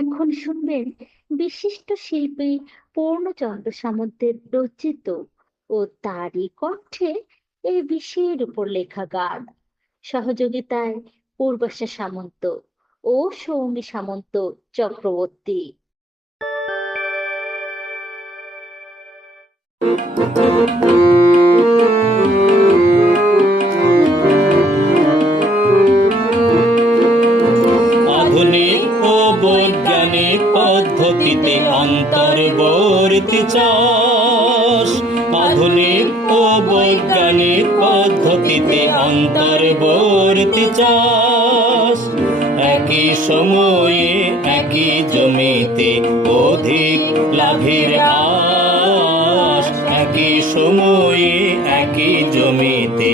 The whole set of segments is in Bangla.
এখন শুনবেন বিশিষ্ট শিল্পী পূর্ণচন্দ্র সামন্তের রচিত ও তারই কণ্ঠে এই বিষয়ের উপর লেখা গান। সহযোগিতায় পূর্বাশা সামন্ত ও সৌমি সামন্ত চক্রবর্তী। আধুনিক ও বৈজ্ঞানিক পদ্ধতিতে অন্তর্বর্তী চাষ, আধুনিক ও বৈজ্ঞানিক পদ্ধতিতে অন্তর্বর্তী চাষ, একই সময়ে একই জমিতে অধিক লাভের আশ, একই সময়ে একই জমিতে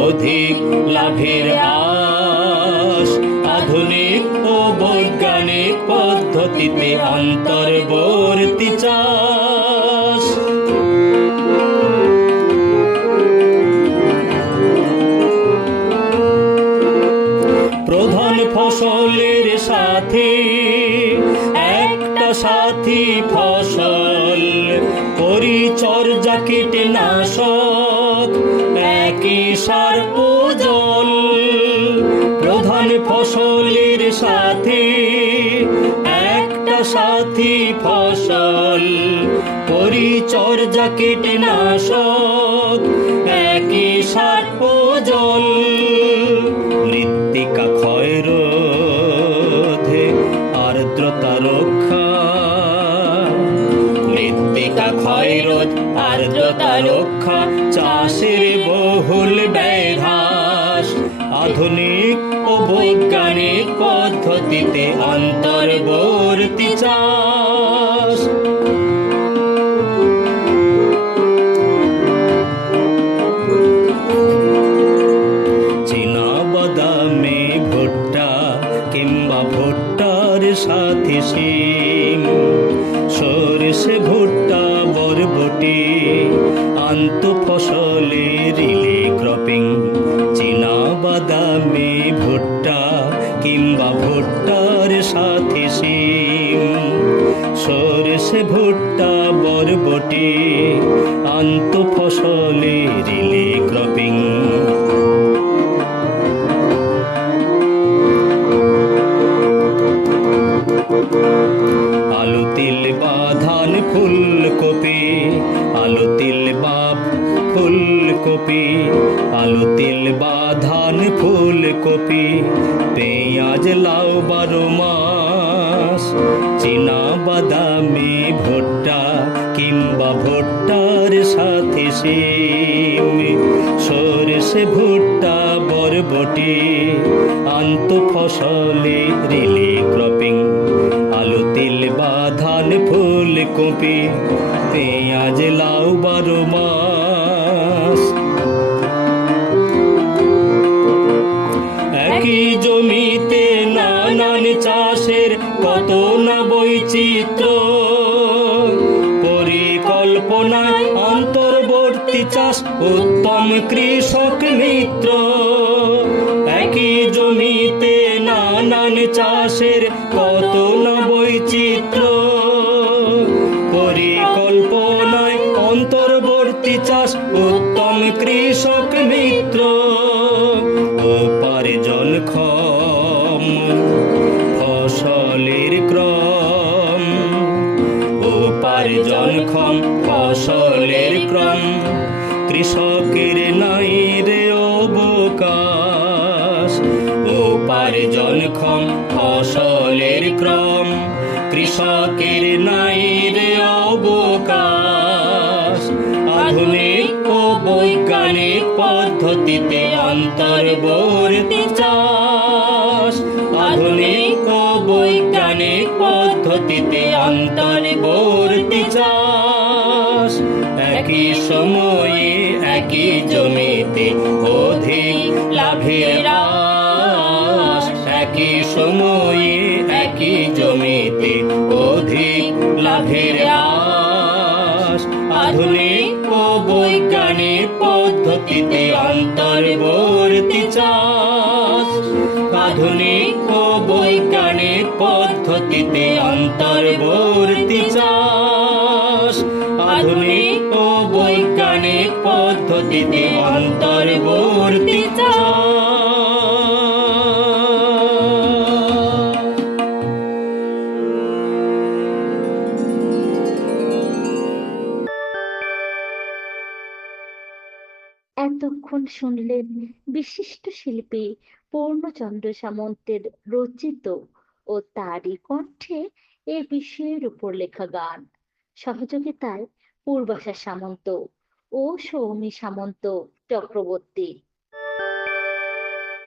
অধিক লাভের আশ, আধুনিক ও বৈজ্ঞানিক পদ্ধতিতে অন্তর্বর্তী চাষ। প্রধান ফসলের সাথে একটা সাথী ফসল, পরিচর্যা কীটনাশক, একই সার ও জল। প্রধান ফসলের সাথে একটা সাথী ফসল, পরিচর্যা কীটনাশক, একই সার ও জল। মৃত্তিকা ক্ষয় রোধে আর্দ্রতা রক্ষা, মৃত্তিকা ক্ষয় রোধ আর্দ্রতা রক্ষা, চাষের বহুল ব্যয় হ্রাস, আধুনিক ও বৈজ্ঞানিক পদ্ধতিতে অন্তর্বর্তী চাষ। চীনা বাদামে ভুট্টা কিংবা ভুট্টার সাথে শিম, সরষে ভুট্টা বরবটি, আন্ত ফসলে রিলে ক্রপিং। চীনা বাদামে ভুট্টা কিংবা ভুট্টার সাথে শিম, সরষে ভুট্টা বরবটি, আন্ত ফসলে রিলে ক্রপিং। আলু তিল বা ধান ফুলকপি, আলু তিল বা ফুলকপি, আলু তিল বা ধান ফুলকপি, পেঁয়াজ লাউ 12 মাস। চীনা বাদামে ভুট্টা কিংবা ভুট্টার সাথে শিম, সরষে ভুট্টা বরবটি, আন্ত ফসলে রিলে ক্রপিং। আলু তিল বা ধান ফুলকপি, পেঁয়াজ লাউ 12 মাস। একই জমিতে নানান চাষের কত না বৈচিত্র্য, পরিকল্পনায় অন্তর্বর্তী চাষ উত্তম কৃষক মিত্র। একই জমিতে নানান চাষের কত না বৈচিত্র্য, পরিকল্পনায় অন্তর্বর্তী চাষ উত্তম কৃষক মিত্র। উপার্জনক্ষম ফসলের ক্রম, উপার্জনক্ষম ফসলের ক্রম, কৃষকের নাই রে অবকাশ। উপার্জনক্ষম ফসলের ক্রম, কৃষকের নাই রে অবকাশ, আধুনিক ও বৈজ্ঞানিক পদ্ধতিতে অন্তর্বর্তী চাষ, আধুনিক ও বৈজ্ঞানিক পদ্ধতিতে অন্তর্বর্তী চাষ। একই সময়ে একই জমিতে অধিক লাভের আশ, একই সময়ে একই জমিতে অধিক লাভের আশ, আধুনিক ও বৈজ্ঞানিক পদ্ধতিতে অন্তর্বর্তী চাষ, আধুনিক ও বৈজ্ঞানিক পদ্ধতিতে পদ্ধতিতে অন্তর্বর্তী চাষ। এতক্ষণ শুনলেন বিশিষ্ট শিল্পী পূর্ণচন্দ্র সামন্তের রচিত ও তারই কণ্ঠে এ বিষয়ের উপর লেখা গান। সহযোগিতায় পূর্বাশা সামন্ত ও সৌমি সামন্ত চক্রবর্তী।